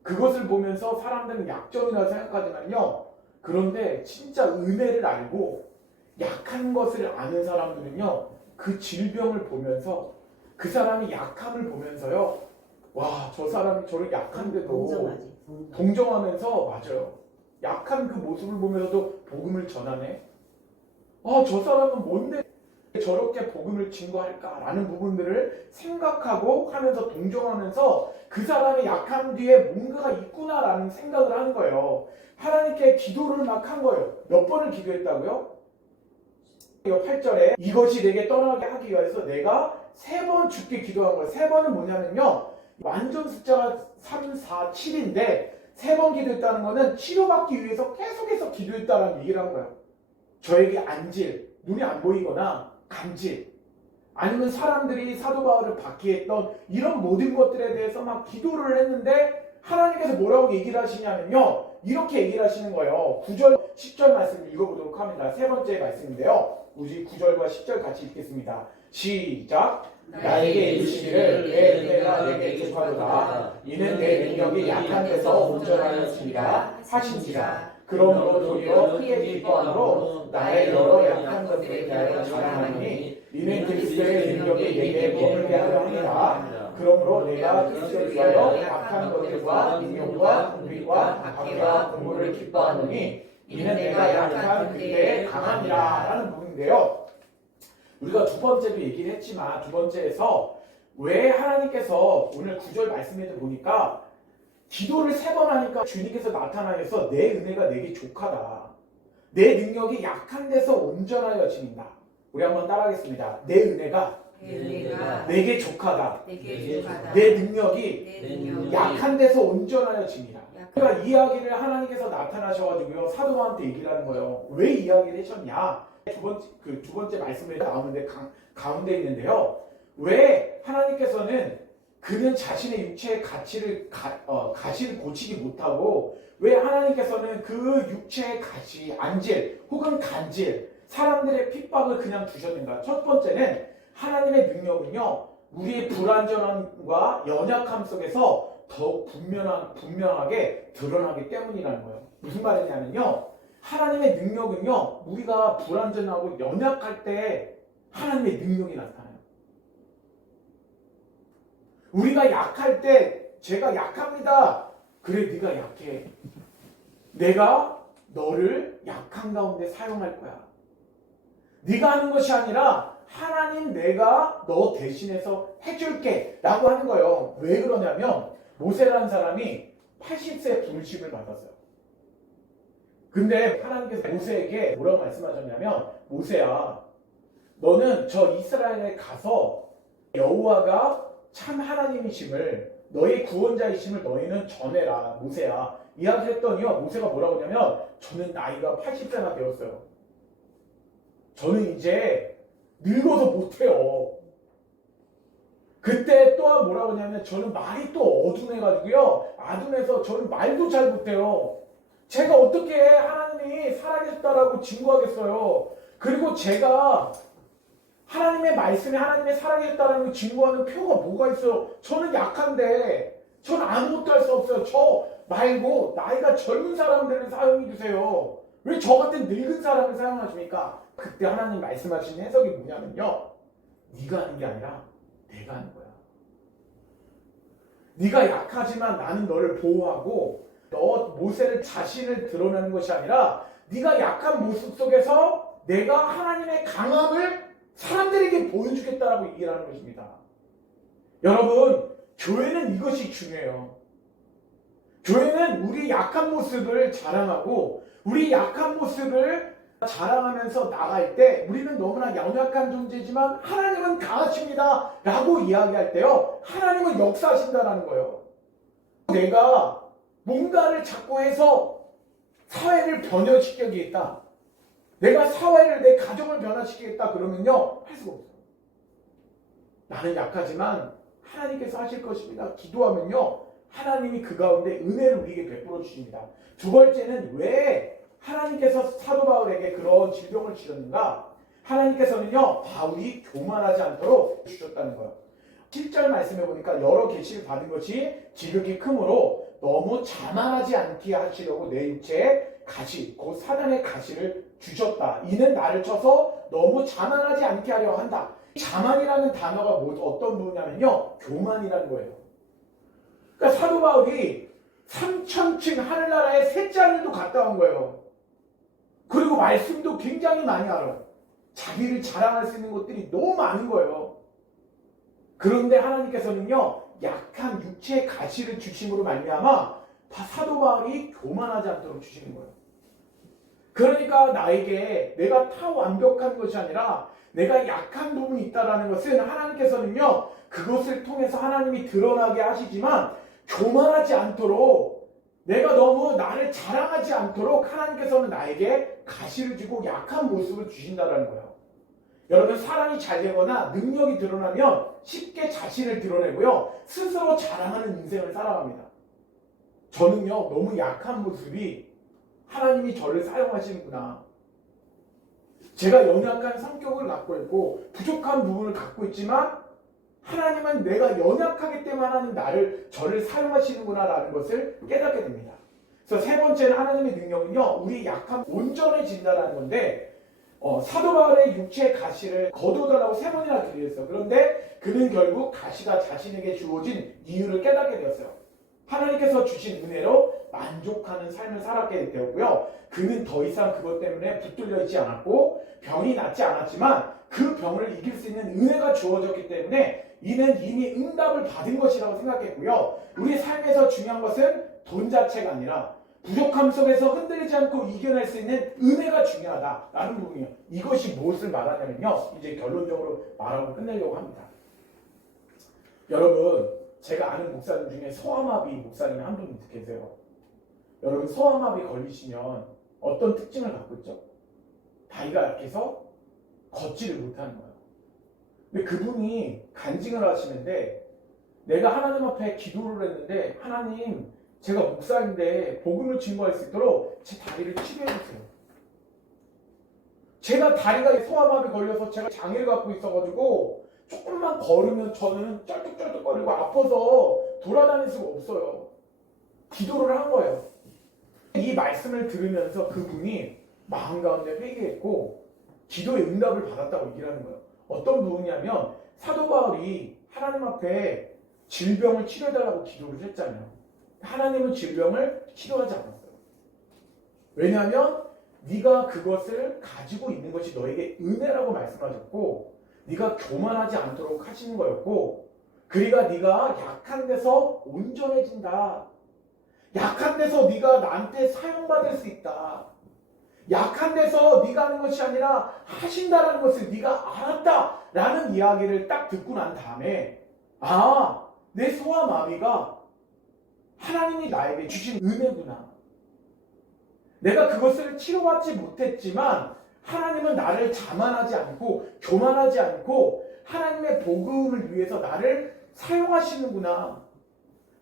그것을 보면서 사람들은 약점이라 생각하지만요, 그런데 진짜 은혜를 알고 약한 것을 아는 사람들은요 그 질병을 보면서 그 사람이 약함을 보면서요, 와, 저 사람이 저렇게 약한데도 동정하면서, 맞아요, 약한 그 모습을 보면서도 복음을 전하네. 저 사람은 뭔데 저렇게 복음을 증거할까라는 부분들을 생각하고 하면서 동정하면서 그 사람의 약함 뒤에 뭔가가 있구나라는 생각을 하는 거예요. 하나님께 기도를 막 한 거예요. 몇 번을 기도했다고요? 8절에 이것이 내게 떠나게 하기 위해서 내가 3번 주께 기도한 거예요. 3번은 뭐냐면요, 완전 숫자가 3, 4, 7인데 3번 기도했다는 거는 치료받기 위해서 계속해서 기도했다는 얘기를 한 거예요. 저에게 안질, 눈이 안 보이거나 간질, 아니면 사람들이 사도 바울을 박해했던 이런 모든 것들에 대해서 막 기도를 했는데 하나님께서 뭐라고 얘기를 하시냐면요, 이렇게 얘기를 하시는 거예요. 9절, 10절 말씀을 읽어보도록 합니다. 세 번째 말씀인데요, 우리 9절과 10절 같이 읽겠습니다. 시작. 나에게 이르시기를 내 은혜가 내게 족하도다. 이는 내 능력이 약한 데서 온전하였습니다 하신지라. 그러므로 도리어 크게 기뻐함으로 나의 여러 약한 것들에 대하여 자랑하니 이는 그리스도의 능력이 내게 머물게 하려 함이라. 그러므로 내가 그리스도를 위하여 약한 것들과 능력과 궁핍과 박해와 공고를 기뻐하노니 이는 내가 약한 그때에 강함이라 라는 부분인데요, 우리가 두 번째도 얘기를 했지만 두 번째에서 왜 하나님께서 오늘 9절 말씀에도 보니까 기도를 3번 하니까 주님께서 나타나셔서 내 은혜가 내게 족하다, 내 능력이 약한 데서 온전하여진다. 우리 한번 따라하겠습니다. 내 은혜가 내게 족하다. 내 능력이 약한 데서 온전하여집니다. 그러니까 이야기를 하나님께서 나타나셔가지고요 사도한테 얘기를 하는 거예요. 왜 이야기를 하셨냐? 두 번째 말씀에 나오는데 가운데 있는데요, 왜 하나님께서는 그는 자신의 육체의 가시를 고치지 못하고 왜 하나님께서는 그 육체의 가시, 안질 혹은 간질, 사람들의 핍박을 그냥 두셨는가? 첫 번째는 하나님의 능력은요 우리의 불완전함과 연약함 속에서 더욱 분명하게 드러나기 때문이라는 거예요. 무슨 말이냐면요, 하나님의 능력은요 우리가 불완전하고 연약할 때 하나님의 능력이 나타나요. 우리가 약할 때 제가 약합니다. 그래, 네가 약해. 내가 너를 약한 가운데 사용할 거야. 네가 하는 것이 아니라 하나님 내가 너 대신해서 해줄게 라고 하는 거예요. 왜 그러냐면 모세라는 사람이 80세 불심을 받았어요. 근데 하나님께서 모세에게 뭐라고 말씀하셨냐면, 모세야, 너는 저 이스라엘에 가서 여호와가 참 하나님이심을, 너의 구원자이심을 너희는 전해라. 모세야, 이야기했더니요 모세가 뭐라고 하냐면, 저는 나이가 80세나 되었어요. 저는 이제 늙어서 못해요. 그때 또한 뭐라고 하냐면, 저는 말이 또 어둔해가지고요, 아둔해서 저는 말도 잘 못해요. 제가 어떻게 하나님이 살아계셨다라고 증거하겠어요. 그리고 제가 하나님의 말씀이 하나님의 사랑이었다는 걸 증거하는 표가 뭐가 있어요? 저는 약한데, 저는 아무것도 할 수 없어요. 저 말고 나이가 젊은 사람들을 사용해 주세요. 왜 저 같은 늙은 사람을 사용하십니까? 그때 하나님 말씀하신 해석이 뭐냐면요, 네가 하는 게 아니라 내가 하는 거야. 네가 약하지만 나는 너를 보호하고 너 모세를 자신을 드러내는 것이 아니라 네가 약한 모습 속에서 내가 하나님의 강함을 사람들에게 보여주겠다라고 얘기를 하는 것입니다. 여러분, 교회는 이것이 중요해요. 교회는 우리 약한 모습을 자랑하고 우리 약한 모습을 자랑하면서 나갈 때 우리는 너무나 연약한 존재지만 하나님은 강하십니다 라고 이야기할 때요, 하나님은 역사하신다라는 거예요. 내가 뭔가를 자꾸 해서 사회를 변화시키겠다, 내가 사회를, 내 가정을 변화시키겠다 그러면요, 할 수가 없어요. 나는 약하지만 하나님께서 하실 것입니다. 기도하면요, 하나님이 그 가운데 은혜를 우리에게 베풀어 주십니다. 두 번째는 왜 하나님께서 사도 바울에게 그런 질병을 주셨는가? 하나님께서는요, 바울이 교만하지 않도록 주셨다는 거예요. 7절 말씀해 보니까 여러 계시를 받은 것이 지극히 크므로 너무 자만하지 않게 하시려고 내 육체에 가시, 곧 사단의 가시를 주셨다. 이는 나를 쳐서 너무 자만하지 않게 하려 한다. 자만이라는 단어가 어떤 부분이냐면요, 교만이라는 거예요. 그러니까 사도 바울이 3000층 하늘나라의 셋째 하늘도 갔다 온 거예요. 그리고 말씀도 굉장히 많이 알아요. 자기를 자랑할 수 있는 것들이 너무 많은 거예요. 그런데 하나님께서는요, 약한 육체의 가시를 주심으로 말미암아 사도 바울이 교만하지 않도록 주시는 거예요. 그러니까 나에게 내가 다 완벽한 것이 아니라 내가 약한 부분이 있다는 것은 하나님께서는요, 그것을 통해서 하나님이 드러나게 하시지만 교만하지 않도록, 내가 너무 나를 자랑하지 않도록 하나님께서는 나에게 가시를 주고 약한 모습을 주신다는 거예요. 여러분, 사람이 잘 되거나 능력이 드러나면 쉽게 자신을 드러내고요, 스스로 자랑하는 인생을 살아갑니다. 저는요, 너무 약한 모습이 하나님이 저를 사용하시는구나, 제가 연약한 성격을 갖고 있고 부족한 부분을 갖고 있지만 하나님은 내가 연약하기 때문에 하나님 저를 사용하시는구나 라는 것을 깨닫게 됩니다. 그래서 세 번째는 하나님의 능력은요, 우리 약함 온전해진다는 건데, 사도 바울의 육체의 가시를 거두어달라고 3번이나 기도했어요. 그런데 그는 결국 가시가 자신에게 주어진 이유를 깨닫게 되었어요. 하나님께서 주신 은혜로 만족하는 삶을 살았게 되었고요. 그는 더 이상 그것 때문에 붙들려 있지 않았고 병이 낫지 않았지만 그 병을 이길 수 있는 은혜가 주어졌기 때문에 이는 이미 응답을 받은 것이라고 생각했고요. 우리 삶에서 중요한 것은 돈 자체가 아니라 부족함 속에서 흔들리지 않고 이겨낼 수 있는 은혜가 중요하다라는 부분이에요. 이것이 무엇을 말하냐면요, 이제 결론적으로 말하고 끝내려고 합니다. 여러분, 제가 아는 목사님 중에 소아마비 목사님이 한 분 계세요. 여러분, 소아마비 걸리시면 어떤 특징을 갖고 있죠? 다리가 약해서 걷지를 못하는 거예요. 근데 그분이 간증을 하시는데, 내가 하나님 앞에 기도를 했는데, 하나님, 제가 목사인데 복음을 증거할 수 있도록 제 다리를 치료해주세요. 제가 다리가 소아마비 걸려서 제가 장애를 갖고 있어가지고 조금만 걸으면 저는 쩔뚝쩔뚝거리고 아파서 돌아다닐 수가 없어요. 기도를 한 거예요. 이 말씀을 들으면서 그분이 마음 가운데 회개했고 기도의 응답을 받았다고 얘기를 하는 거예요. 어떤 부분이냐면 사도 바울이 하나님 앞에 질병을 치료해달라고 기도를 했잖아요. 하나님은 질병을 치료하지 않았어요. 왜냐하면 네가 그것을 가지고 있는 것이 너에게 은혜라고 말씀하셨고 네가 교만하지 않도록 하시는 거였고, 그러니까 네가 약한 데서 온전해진다. 약한 데서 네가 나한테 사용받을 수 있다. 약한 데서 네가 하는 것이 아니라 하신다라는 것을 네가 알았다라는 이야기를 딱 듣고 난 다음에, 내 소아마비가 하나님이 나에게 주신 은혜구나. 내가 그것을 치료받지 못했지만 하나님은 나를 자만하지 않고 교만하지 않고 하나님의 복음을 위해서 나를 사용하시는구나.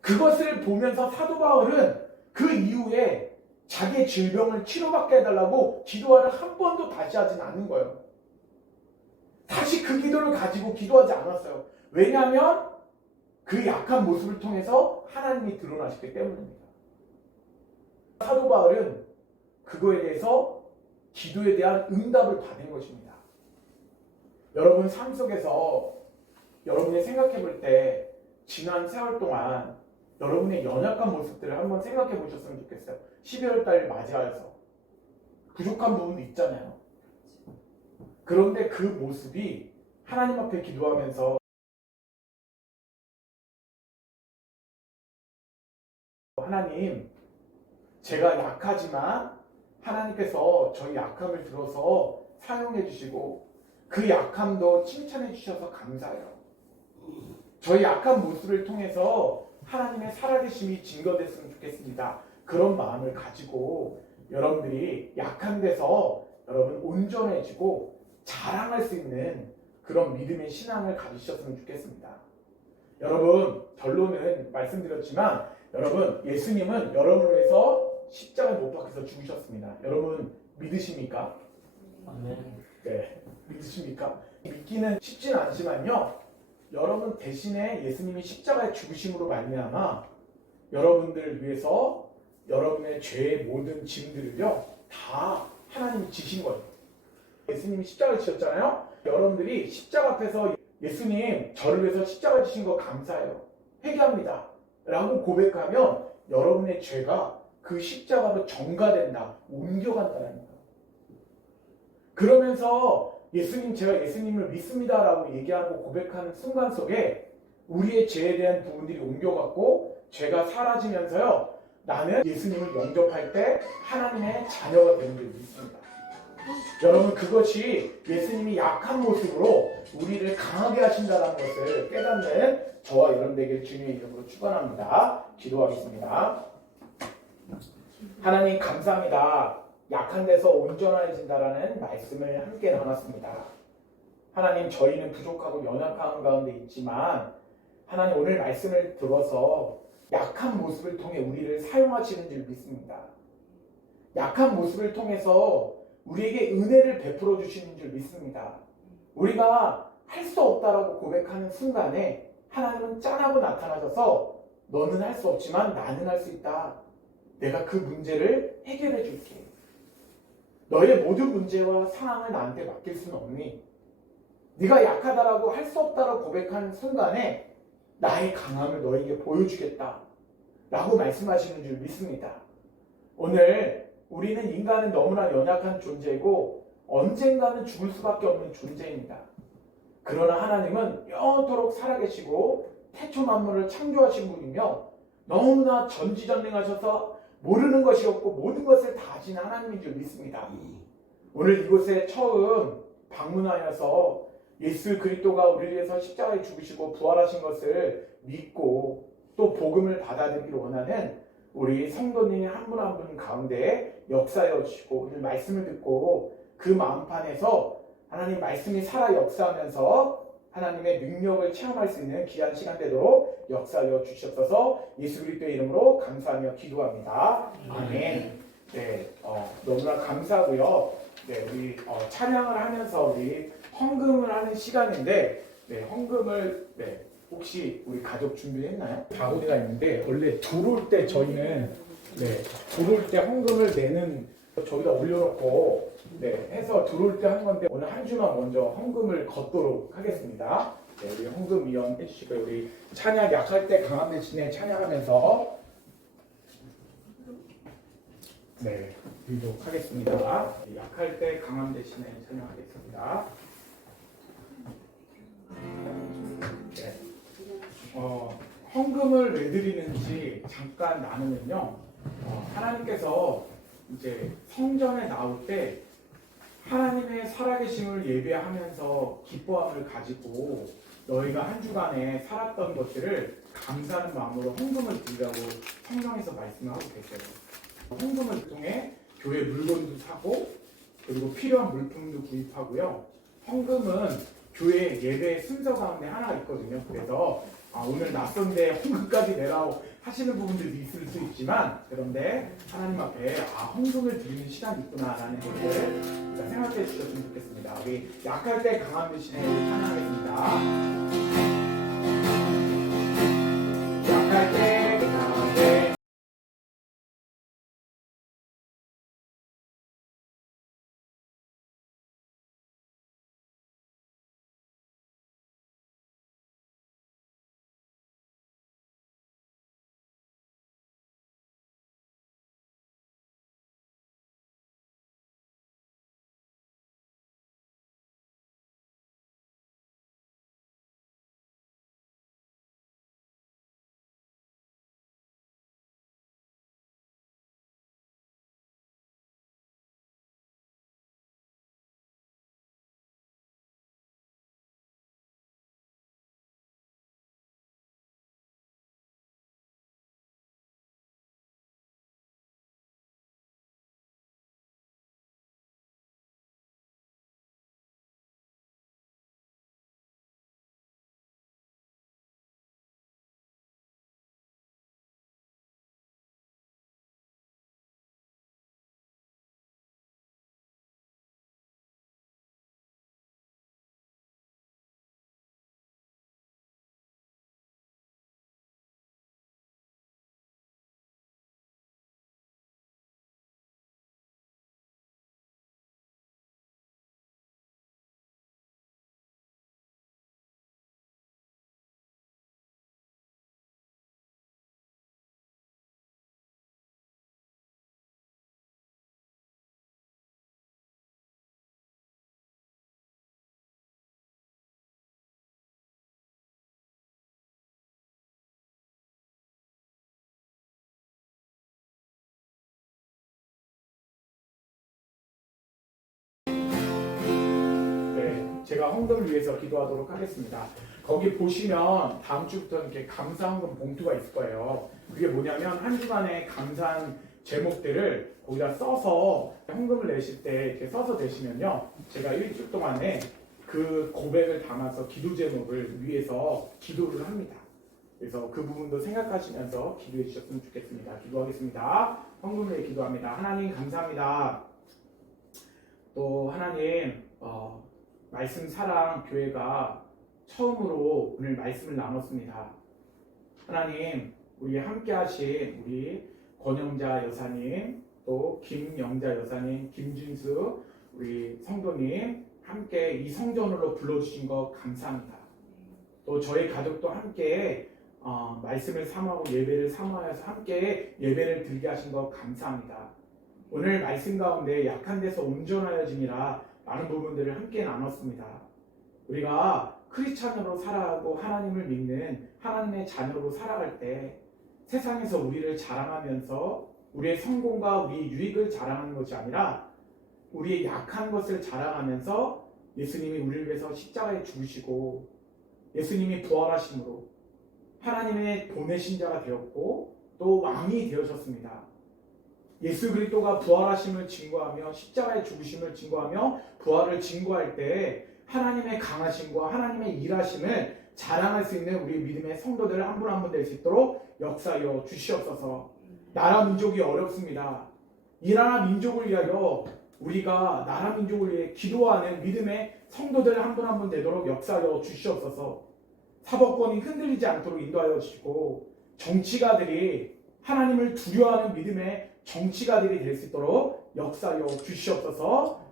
그것을 보면서 사도 바울은 그 이후에 자기의 질병을 치료받게 해달라고 기도를 한 번도 다시 하진 않는 거예요. 다시 그 기도를 가지고 기도하지 않았어요. 왜냐하면 그 약한 모습을 통해서 하나님이 드러나셨기 때문입니다. 사도 바울은 그거에 대해서 기도에 대한 응답을 받은 것입니다. 여러분 삶 속에서 여러분이 생각해 볼 때 지난 세월 동안 여러분의 연약한 모습들을 한번 생각해 보셨으면 좋겠어요. 12월 달 맞이하여서 부족한 부분도 있잖아요. 그런데 그 모습이 하나님 앞에 기도하면서 하나님, 제가 약하지만 하나님께서 저희 약함을 들어서 사용해 주시고 그 약함도 칭찬해 주셔서 감사해요. 저희 약한 모습을 통해서 하나님의 살아계심이 증거됐으면 좋겠습니다. 그런 마음을 가지고 여러분들이 약한 데서 여러분 온전해지고 자랑할 수 있는 그런 믿음의 신앙을 가지셨으면 좋겠습니다. 여러분 결론은 말씀드렸지만 여러분 예수님은 여러분을 위해서 십자가에 못 박혀서 죽으셨습니다. 여러분 믿으십니까? 네, 믿으십니까? 믿기는 쉽지는 않지만요. 여러분 대신에 예수님이 십자가에 죽으심으로 말미암아 여러분들을 위해서 여러분의 죄의 모든 짐들을요 다 하나님이 지신 거예요. 예수님이 십자가를 지셨잖아요. 여러분들이 십자가 앞에서 예수님 저를 위해서 십자가 지신 거 감사해요. 회개합니다. 라고 고백하면 여러분의 죄가 그 십자가로 전가된다. 옮겨간다는 거예요. 그러면서 예수님 제가 예수님을 믿습니다 라고 얘기하고 고백하는 순간 속에 우리의 죄에 대한 부분들이 옮겨갔고 죄가 사라지면서요 나는 예수님을 영접할 때 하나님의 자녀가 되는 줄 믿습니다. 여러분 그것이 예수님이 약한 모습으로 우리를 강하게 하신다는 것을 깨닫는 저와 여러분들에게 주님의 이름으로 축원합니다. 기도하겠습니다. 하나님 감사합니다. 약한 데서 온전해진다라는 말씀을 함께 나눴습니다. 하나님 저희는 부족하고 연약한 가운데 있지만 하나님 오늘 말씀을 들어서 약한 모습을 통해 우리를 사용하시는 줄 믿습니다. 약한 모습을 통해서 우리에게 은혜를 베풀어 주시는 줄 믿습니다. 우리가 할 수 없다라고 고백하는 순간에 하나님은 짠하고 나타나셔서 너는 할 수 없지만 나는 할 수 있다. 내가 그 문제를 해결해 줄게. 너의 모든 문제와 상황을 나한테 맡길 수는 없니? 네가 약하다라고 할 수 없다라고 고백하는 순간에 나의 강함을 너에게 보여주겠다 라고 말씀하시는 줄 믿습니다. 오늘 우리는 인간은 너무나 연약한 존재이고 언젠가는 죽을 수밖에 없는 존재입니다. 그러나 하나님은 영원토록 살아계시고 태초 만물을 창조하신 분이며 너무나 전지전능하셔서 모르는 것이 없고 모든 것을 다 아시는 하나님인 줄 믿습니다. 오늘 이곳에 처음 방문하여서 예수 그리스도가 우리를 위해서 십자가에 죽으시고 부활하신 것을 믿고 또 복음을 받아들이기를 원하는 우리 성도님 한 분 한 분 가운데 역사하여 주시고 오늘 말씀을 듣고 그 마음판에서 하나님 말씀이 살아 역사하면서 하나님의 능력을 체험할 수 있는 귀한 시간 되도록 역사하여 주시옵소서. 예수 그리스도의 이름으로 감사하며 기도합니다. 아멘. 네, 너무나 감사하고요. 네, 우리 찬양을 하면서 우리 헌금을 하는 시간인데, 네, 헌금을 혹시 우리 가족 준비했나요? 바구니가 있는데 원래 들어올 때 저희는 들어올 때 헌금을 내는 저기다 올려놓고 해서 들어올 때 하는 건데 오늘 한 주만 먼저 헌금을 걷도록 하겠습니다. 네, 우리 헌금 위원 해주시고요. 우리 찬양 약할 때 강한 대신에 찬양하면서 드리도록 하겠습니다. 약할 때 강한 대신에 찬양하겠습니다. 헌금을 왜 드리는지 잠깐 나누면요. 하나님께서 이제 성전에 나올 때 하나님의 살아계심을 예배하면서 기뻐함을 가지고 너희가 한 주간에 살았던 것들을 감사하는 마음으로 헌금을 드리라고 성경에서 말씀을 하고 계세요. 헌금을 통해 교회 물건도 사고 그리고 필요한 물품도 구입하고요. 헌금은 교회 예배 순서 가운데 하나가 있거든요. 그래서 오늘 낯선데 헌금까지 내라고 하시는 부분들도 있을 수 있지만 그런데 하나님 앞에 헌금을 드리는 시간이 있구나라는 것을 생각해 주셨으면 좋겠습니다. 우리 약할 때 강한 대신에 찬양하겠습니다. 약할 때 강한 대 제가 헌금을 위해서 기도하도록 하겠습니다. 거기 보시면 다음 주부터 이렇게 감사 헌금 봉투가 있을 거예요. 그게 뭐냐면 한 주간의 감사한 제목들을 거기다 써서 헌금을 내실 때 이렇게 써서 내시면요, 제가 일주일 동안에 그 고백을 담아서 기도 제목을 위해서 기도를 합니다. 그래서 그 부분도 생각하시면서 기도해 주셨으면 좋겠습니다. 기도하겠습니다. 헌금을 위해 기도합니다. 하나님 감사합니다. 또 하나님 말씀 사랑 교회가 처음으로 오늘 말씀을 나눴습니다. 하나님, 우리 함께 하신 우리 권영자 여사님, 또 김영자 여사님, 김준수 우리 성도님 함께 이 성전으로 불러주신 것 감사합니다. 또 저희 가족도 함께 말씀을 사모하고 예배를 사모하여서 함께 예배를 드리게 하신 것 감사합니다. 오늘 말씀 가운데 약한 데서 온전하여짐이라 많은 부분들을 함께 나눴습니다. 우리가 크리스찬으로 살아가고 하나님을 믿는 하나님의 자녀로 살아갈 때 세상에서 우리를 자랑하면서 우리의 성공과 우리의 유익을 자랑하는 것이 아니라 우리의 약한 것을 자랑하면서 예수님이 우리를 위해서 십자가에 죽으시고 예수님이 부활하심으로 하나님의 보내신 자가 되었고 또 왕이 되어졌습니다. 예수 그리스도가 부활하심을 증거하며 십자가의 죽으심을 증거하며 부활을 증거할 때 하나님의 강하심과 하나님의 일하심을 자랑할 수 있는 우리 믿음의 성도들 한 분 한 분 될 수 있도록 역사하여 주시옵소서. 나라 민족이 어렵습니다. 이 나라 민족을 위하여 우리가 나라 민족을 위해 기도하는 믿음의 성도들 한 분 한 분 되도록 역사하여 주시옵소서. 사법권이 흔들리지 않도록 인도하여 주시고 정치가들이 하나님을 두려워하는 믿음의 정치가들이 될 수 있도록 역사하여 주시옵소서.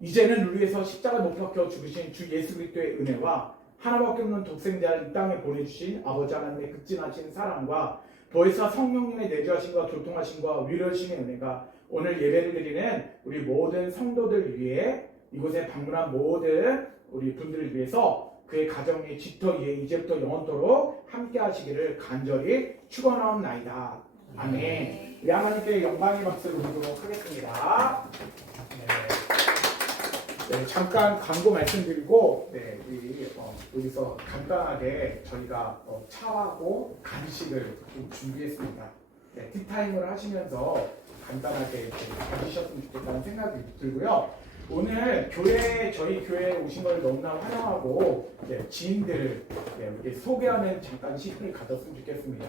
이제는 우리 위해서 십자가 못 박혀 죽으신 주 예수 그리스도의 은혜와 하나밖에 없는 독생자를 이 땅에 보내주신 아버지 하나님의 극진하신 사랑과 더해서 성령님의 내주하심과 교통하심과 위로하심의 은혜가 오늘 예배를 드리는 우리 모든 성도들 위해 이곳에 방문한 모든 우리 분들을 위해서 그의 가정의 지터 위에 이제부터 영원토록 함께 하시기를 간절히 축원하옵나이다. 아멘. 우리 하나님께 영광의 박수를 드리도록 하겠습니다. 네, 잠깐 광고 말씀드리고 여기서 간단하게 저희가 차하고 간식을 준비했습니다. 티타임을 하시면서 간단하게 가지셨으면 좋겠다는 생각이 들고요. 오늘 저희 교회에 오신 걸 너무나 환영하고 지인들을 이렇게 소개하는 잠깐 시간을 가졌으면 좋겠습니다.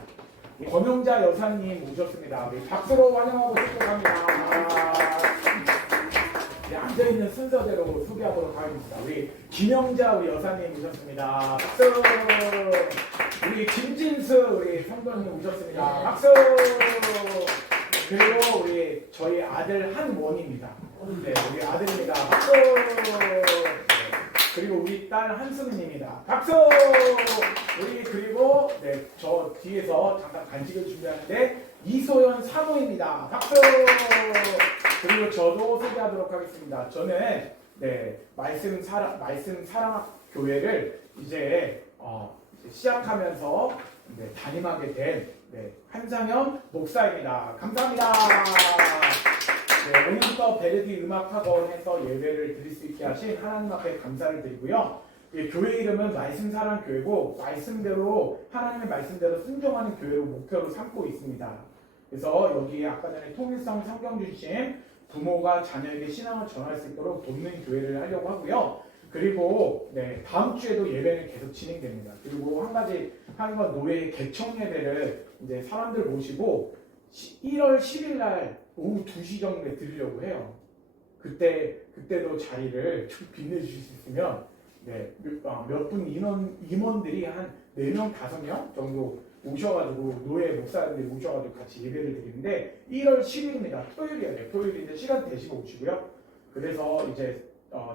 권영자 여사님 오셨습니다. 우리 박수로 환영하고 축복합니다. 앉아있는 순서대로 소개하도록 하겠습니다. 우리 김영자 우리 여사님 오셨습니다. 박수. 우리 김진수 우리 성도님 오셨습니다. 박수. 그리고 우리 저희 아들 한원입니다. 네, 우리 아들입니다. 박수. 네. 그리고 우리 딸 한수민입니다. 박수. 우리 그리고 저 뒤에서 잠깐 간식을 준비하는데 이소연 사모입니다. 박수. 그리고 저도 소개하도록 하겠습니다. 저는 말씀 사랑 교회를 이제 시작하면서 담임하게 된 한상현 목사입니다. 감사합니다. 오늘부터 베르디 음악학원에서 예배를 드릴 수 있게 하신 하나님 앞에 감사를 드리고요. 교회 이름은 말씀사랑교회고 말씀대로 하나님의 말씀대로 순종하는 교회로 목표로 삼고 있습니다. 그래서 여기에 아까 전에 통일성 성경중심 부모가 자녀에게 신앙을 전할 수 있도록 돕는 교회를 하려고 하고요. 그리고 다음 주에도 예배는 계속 진행됩니다. 그리고 한 가지 하는 건 노예 개청 예배를 이제 사람들 모시고 1월 10일 날 오후 2시 정도에 드리려고 해요. 그때도 자리를 좀 빛내주실 수 있으면 몇 분 임원들이 한 4명, 5명 정도 오셔가지고 노예 목사님들이 오셔가지고 같이 예배를 드리는데 1월 10일입니다. 토요일이에요. 토요일인데 시간 되시고 오시고요. 그래서 이제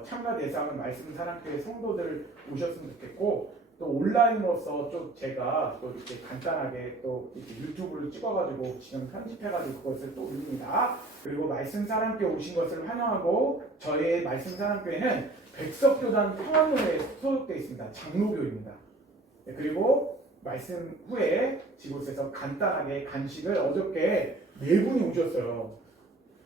참가 대상은 말씀 사랑교회 성도들 오셨으면 좋겠고 또 온라인으로서 좀 제가 또 이렇게 간단하게 또 이렇게 유튜브를 찍어가지고 지금 편집해가지고 그것을 또 올립니다. 그리고 말씀 사랑교회 오신 것을 환영하고 저희 말씀 사랑교회는 백석교단 평안로에 소속되어 있습니다. 장로교입니다. 그리고 말씀 후에 이곳에서 간단하게 간식을 어저께 4분이 오셨어요.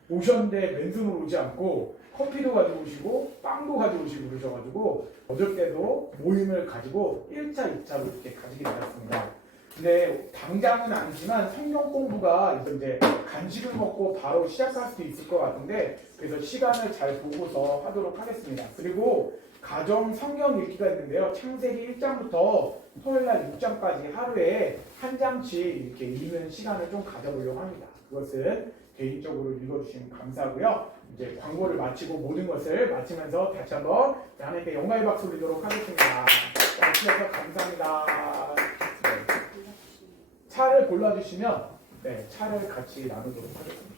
오셨는데 맨손으로 오지 않고 커피도 가지고 오시고 빵도 가지고 오시고 그러셔가지고 어저께도 모임을 가지고 1차, 2차로 이렇게 가지게 되었습니다. 근데 당장은 아니지만 성경 공부가 이제 간식을 먹고 바로 시작할 수도 있을 것 같은데 그래서 시간을 잘 보고서 하도록 하겠습니다. 그리고 가정 성경 읽기가 있는데요. 창세기 1장부터 토요일날 6장까지 하루에 한 장씩 이렇게 읽는 시간을 좀 가져보려고 합니다. 그것은 개인적으로 읽어주시면 감사하고요. 이제 광고를 마치고 모든 것을 마치면서 다시 한번 하나님께 영광의 박수 드리도록 하겠습니다. 와주셔서 감사합니다. 차를 골라주시면 차를 같이 나누도록 하겠습니다.